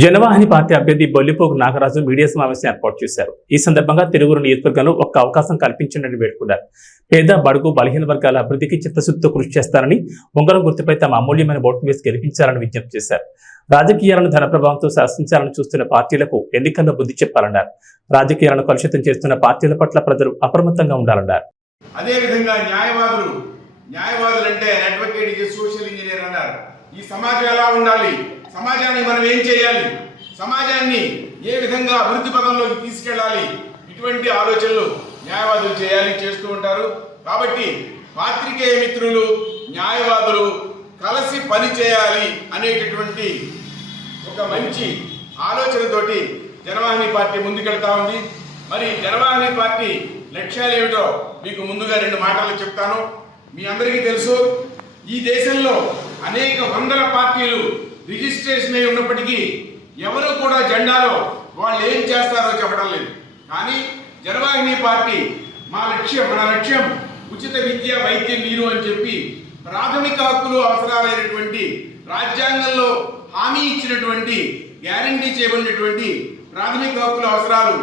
జనవాహిని party అభ్యర్థి బొల్లిపోకు Nagaraju media సమావేశం ఏర్పాటు చేశారు. ఈ సందర్భంగా తెలుగు నియోజకవర్గంలో ఒక్క అవకాశం కల్పించండి వేడుకున్నారు. పేద బడుగు బలహీన వర్గాల అభివృద్ధికి చిత్తశుద్ధితో కృషి చేస్తారని ఉంగరం గుర్తుపై తమ అమూల్యమైన ఓటు వేసి గెలిపించాలని విజ్ఞప్తి చేశారు. రాజకీయాలను ధన ప్రభావంతో శాసించాలని చూస్తున్న పార్టీలకు ఎన్నికల్లో బుద్ధి చెప్పాలన్నారు. రాజకీయాలను కలుషితం చేస్తున్న పార్టీల పట్ల ప్రజలు అప్రమత్తంగా ఉండాలన్నారు. అదేవిధంగా న్యాయవాదులు న్యాయవాదులు అంటే అడ్వకేట్ ఈ సమాజం ఎలా ఉండాలి? సమాజాన్ని మనం ఏం చేయాలి? సమాజాన్ని ఏ విధంగా అభివృద్ధి పదంలోకి తీసుకెళ్ళాలి? ఇటువంటి ఆలోచనలు న్యాయవాదులు చేయాలి చేస్తూ ఉంటారు. కాబట్టి పాత్రికేయ మిత్రులు న్యాయవాదులు కలిసి పని చేయాలి అనేటటువంటి ఒక మంచి ఆలోచనతోటి జనవాహిని పార్టీ ముందుకెళ్తా ఉంది. మరి జనవాహిని పార్టీ లక్ష్యాలు ఏమిటో మీకు ముందుగా రెండు మాటలు చెప్తాను. మీ అందరికీ తెలుసు ఈ దేశంలో అనేక వందల పార్టీలు రిజిస్ట్రేషన్ అయి ఉన్నప్పటికీ ఎవరు కూడా జెండాలో వాళ్ళు ఏం చేస్తారో చెప్పడం లేదు. కానీ జనవాహిని పార్టీ మా లక్ష్యం మన లక్ష్యం ఉచిత విద్య వైద్యం నీరు అని చెప్పి ప్రాథమిక హక్కులు అవసరాలైనటువంటి రాజ్యాంగంలో హామీ ఇచ్చినటువంటి గ్యారంటీ చేయబడినటువంటి ప్రాథమిక హక్కుల అవసరాలు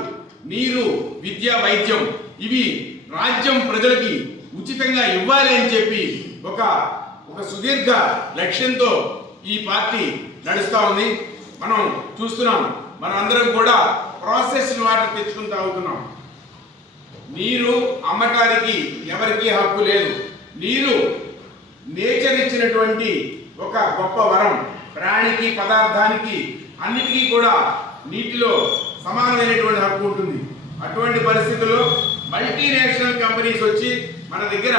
నీరు విద్య వైద్యం ఇవి రాజ్యం ప్రజలకి ఉచితంగా ఇవ్వాలి అని చెప్పి ఒక ఒక సుదీర్ఘ లక్ష్యంతో ఈ పార్టీ నడుస్తూ ఉంది. మనం చూస్తున్నాం. మనం అందరం కూడా ప్రాసెస్ వాటర్ తెచ్చుకుని తాగుతున్నాం నీరు అమ్మటానికి ఎవరికీ హక్కు లేదు. నీరు నేచర్ ఇచ్చినటువంటి ఒక గొప్ప వరం ప్రాణికి పదార్థానికి అన్నిటికీ కూడా నీటిలో సమానమైనటువంటి హక్కు ఉంటుంది. అటువంటి పరిస్థితుల్లో మల్టీనేషనల్ కంపెనీస్ వచ్చి మన దగ్గర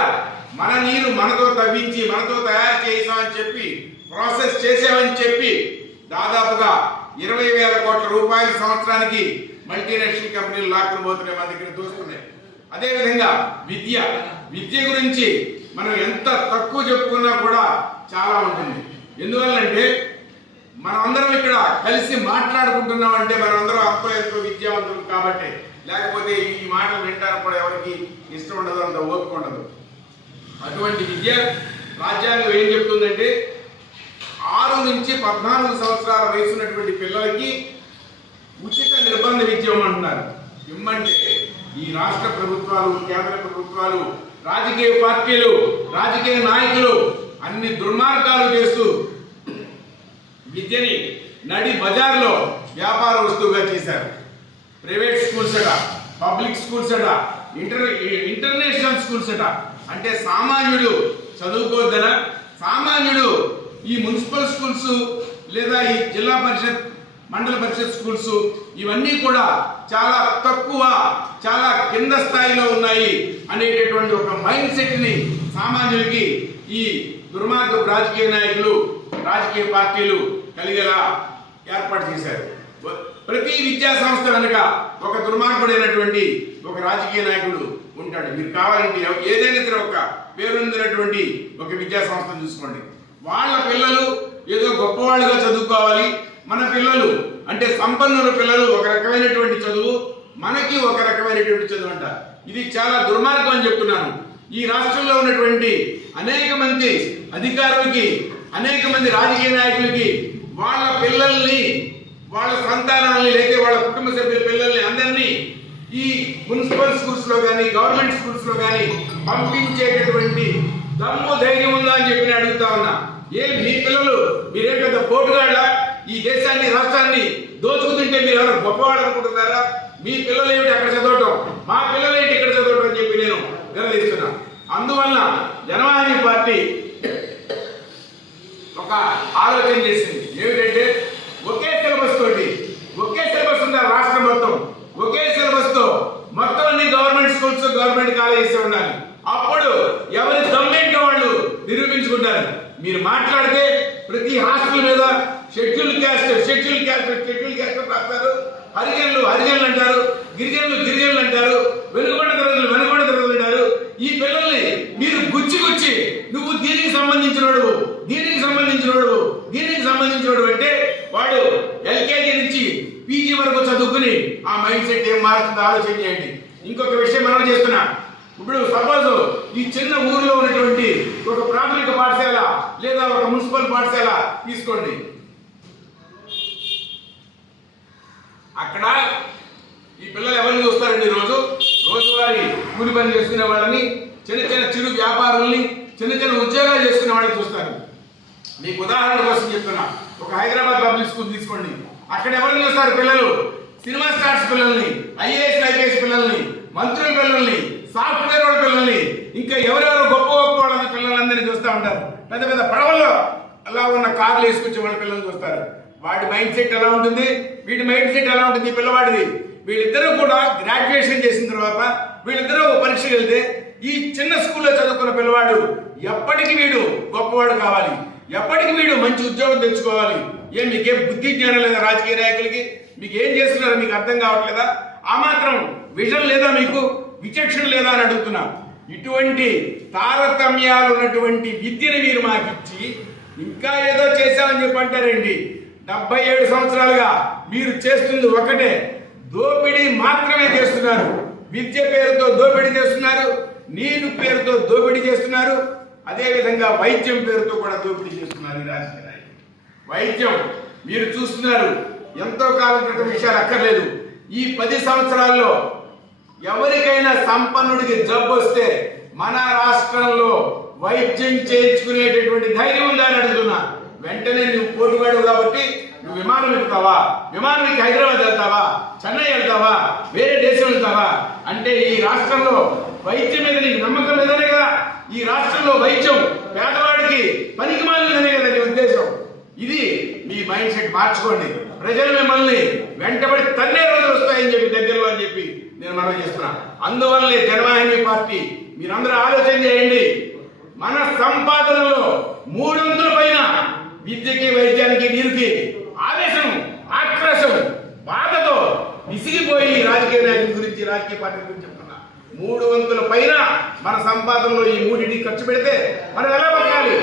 మన నీరు మనతో తవ్వించి మనతో తయారు చేసామని చెప్పి ప్రాసెస్ చేసామని చెప్పి దాదాపుగా ఇరవై వేల కోట్ల రూపాయల సంవత్సరానికి మల్టీనేషనల్ కంపెనీలు లాక్కుని పోతున్నాయి మన దగ్గర దోస్తున్నాయి అదేవిధంగా విద్య. విద్య గురించి మనం ఎంత తక్కువ చెప్పుకున్నా కూడా చాలా ఉంటుంది. ఎందువల్లంటే మనమందరం ఇక్కడ కలిసి మాట్లాడుకుంటున్నాం అంటే మనందరం అంతో ఎంతో విద్యావంతులు కాబట్టి. లేకపోతే ఈ మాటలు వింటారు కూడా ఎవరికి ఇష్టం ఉండదు అంత ఓపిక ఉండదు. అటువంటి విద్య రాజ్యాంగం ఏం చెప్తుందంటే ఆరు నుంచి పద్నాలుగు సంవత్సరాల వయసు ఉన్నటువంటి పిల్లలకి ఉచిత నిర్బంధ విద్య ఇవ్వమంటున్నారు. ఇమ్మంటే ఈ రాష్ట్ర ప్రభుత్వాలు కేంద్ర ప్రభుత్వాలు రాజకీయ పార్టీలు రాజకీయ నాయకులు అన్ని దుర్మార్గాలు చేస్తూ విద్యని నడి బజార్లో వ్యాపార వస్తువుగా చేశారు. ప్రైవేట్ స్కూల్స్ అట పబ్లిక్ స్కూల్స్ అట ఇంటర్ ఇంటర్నేషనల్ స్కూల్స్ అట. అంటే సామాన్యుడు చదువుకోవద్దన సామాన్యుడు ఈ మున్సిపల్ స్కూల్స్ లేదా ఈ జిల్లా పరిషత్ మండల పరిషత్ స్కూల్స్ ఇవన్నీ కూడా చాలా తక్కువ చాలా కింద స్థాయిలో ఉన్నాయి అనేటటువంటి ఒక మైండ్ సెట్ని సామాన్యుడికి ఈ దుర్మార్గపు రాజకీయ నాయకులు రాజకీయ పార్టీలు కలిగేలా ఏర్పాటు చేశారు. ప్రతి విద్యా సంస్థ వెనుక ఒక దుర్మార్గుడైనటువంటి ఒక రాజకీయ నాయకుడు ఉంటాడు. మీరు కావాలంటే ఏదైనా సరే ఒక పేరొందినటువంటి ఒక విద్యా సంస్థను చూసుకోండి. వాళ్ళ పిల్లలు ఏదో గొప్పవాళ్ళుగా చదువుకోవాలి. మన పిల్లలు అంటే సంపన్నుల పిల్లలు ఒక రకమైనటువంటి చదువు మనకి ఒక రకమైనటువంటి చదువు అంట. ఇది చాలా దుర్మార్గం అని చెప్తున్నాను. ఈ రాష్ట్రంలో ఉన్నటువంటి అనేక మంది అధికారులకి అనేక మంది రాజకీయ నాయకులకి వాళ్ళ పిల్లల్ని వాళ్ళ సంతానాన్ని లేకపోతే వాళ్ళ కుటుంబ సభ్యుల పిల్లల్ని అందరినీ ఈ మున్సిపల్ స్కూల్స్లో కానీ గవర్నమెంట్ స్కూల్స్లో కానీ పంపించేటటువంటి దమ్ము ధైర్యం ఉందా అని చెప్పి అడుగుతా ఉన్నా. ఏ మీ పిల్లలు మీరే పెద్ద పోటుగాళ్ళ ఈ దేశాన్ని రాష్ట్రాన్ని దోచుకుతుంటే మీరు ఎవరు గొప్పవాళ్ళు అనుకుంటున్నారా? మీ పిల్లలు ఏమిటి అక్కడ చదవటం మా పిల్లలు ఏంటి ఇక్కడ చదవటం అని చెప్పి నేను నిర్ణయిస్తున్నా అందువల్ల జనవాహిని పార్టీ ఒక ఆలోచన చేసింది ఏమిటంటే ఒకే సిలబస్ తోటి ఒకే సిలబస్ ఉండాలి రాష్ట్రం మొత్తం ఒకే సిలబస్తో మొత్తం అన్ని గవర్నమెంట్ స్కూల్స్ గవర్నమెంట్ ఉండాలి. అప్పుడు ఎవరి దమ్మేంటో వాళ్ళు నిరూపించుకుంటారు. మీరు మాట్లాడితే ప్రతి హాస్టల్ మీద schedule caste schedule caste schedule caste రాస్తారు. హరిజనులు హరిజనులు అంటారు గిరిజనులు గిరిజనులు అంటారు వెనుకబడిన తరగతులు వెనుకబడిన తరగతులు అంటారు. ఈ పిల్లల్ని మీరు గుచ్చి గుచ్చి నువ్వు దీనికి సంబంధించినోడు దీనికి సంబంధించినోడు దీనికి సంబంధించినోడు అంటే వాడు ఎల్కేజీ నుంచి పీజీ వరకు చదువుకుని ఆ మైండ్ సెట్ ఏం మారుతుందో ఆలోచన చేయండి. ఇంకొక విషయం మనం చేస్తున్నా. ఇప్పుడు సపోజ్ ఈ చిన్న ఊరిలో ఉన్నటువంటి ఒక ప్రాథమిక పాఠశాల లేదా ఒక మున్సిపల్ పాఠశాల తీసుకోండి. అక్కడ ఈ పిల్లలు ఎవరిని చూస్తారండి రోజు? రోజువారీ కూలి పని చేసుకునే వాళ్ళని చిన్న చిన్న చిరు వ్యాపారుల్ని చిన్న చిన్న ఉద్యోగాలు చేసుకునే వాళ్ళని చూస్తారు. మీకు ఉదాహరణ కోసం చెప్తున్నా. ఒక హైదరాబాద్ పబ్లిక్ స్కూల్ తీసుకోండి. అక్కడ ఎవరిని చూస్తారు పిల్లలు? సినిమా స్టార్స్ పిల్లల్ని ఐఏఎస్ ఐపీఎస్ పిల్లల్ని మంత్రుల పిల్లల్ని. సాఫ్ట్వేర్ వాళ్ళ పిల్లల్ని. ఇంకా ఎవరెవరు గొప్ప గొప్ప వాళ్ళ పిల్లలందరినీ చూస్తూ ఉంటారు. పెద్ద పెద్ద పడవల్లో అలా ఉన్న కార్లు వేసుకొచ్చే వాళ్ళ పిల్లల్ని చూస్తారు. వాడి మైండ్ సెట్ ఎలా ఉంటుంది? వీడి మైండ్ సెట్ ఎలా ఉంటుంది ఈ పిల్లవాడిది? వీళ్ళిద్దరూ కూడా గ్రాడ్యుయేషన్ చేసిన తర్వాత వీళ్ళిద్దరూ పరీక్ష వెళ్తే ఈ చిన్న స్కూల్లో చదువుకున్న పిల్లవాడు ఎప్పటికీ వీడు గొప్పవాడు కావాలి. ఎప్పటికీ వీడు మంచి ఉద్యోగం తెచ్చుకోవాలి. ఏం మీకేం బుద్ధి జ్ఞానం లేదా రాజకీయ నాయకులకి? మీకు ఏం చేస్తున్నారో మీకు అర్థం కావట్లేదా? ఆ మాత్రం విజన్ లేదా మీకు? విచక్షణ లేదా అని అడుగుతున్నా. ఇటువంటి తారతమ్యాలు ఉన్నటువంటి విద్యను మీరు మాకిచ్చి ఇంకా ఏదో చేశామని చెప్పి అంటారండి డెబ్బై ఏడు సంవత్సరాలుగా మీరు చేస్తుంది ఒకటే. దోపిడీ మాత్రమే చేస్తున్నారు. విద్య పేరుతో దోపిడీ చేస్తున్నారు. నీళ్ళు పేరుతో దోపిడీ చేస్తున్నారు. అదేవిధంగా వైద్యం పేరుతో కూడా దోపిడీ చేస్తున్నారు రాజకీయ వైద్యం మీరు చూస్తున్నారు. ఎంతో కాలం క్రితం విషయాలు అక్కర్లేదు. ఈ పది సంవత్సరాల్లో ఎవరికైనా సంపన్నుడికి జబ్బు వస్తే మన రాష్ట్రంలో వైద్యం చేయించుకునేటటువంటి ధైర్యం ఉందని అడుగుతున్నా. వెంటనే నువ్వు పోటీవాడు కాబట్టి నువ్వు విమానం ఎక్కుతావా? విమానానికి హైదరాబాద్ వెళ్తావా? చెన్నై వెళ్తావా? వేరే దేశం వెళ్తావా? అంటే ఈ రాష్ట్రంలో వైద్యం మీద నీకు నమ్మకం లేదనే కదా. ఈ రాష్ట్రంలో వైద్యం పేదవాడికి పనికి మాలినదనే కదా నీ ఉద్దేశం. ఇది మీ మైండ్ సెట్ మార్చుకోండి. ప్రజలు మిమ్మల్ని వెంటబడి తన్నే రోజులు వస్తాయని చెప్పి దగ్గరలో అని చెప్పి నేను మనం చేస్తున్నా. అందువల్లే జనవాహిని పార్టీ మీరందరూ ఆలోచన చేయండి. మన సంపాదనలో మూడొంతుల పైన విద్యకి వైద్యానికి నీరుకి ఆవేశం ఆక్రోశం బాధతో విసిగిపోయి రాజకీయ నాయకుల గురించి రాజకీయ పార్టీ గురించి చెప్తున్నా. మూడు వంతుల పైన మన సంపాదనలో ఈ మూడింటికి ఖర్చు పెడితే మనం ఎలా బతకాలి?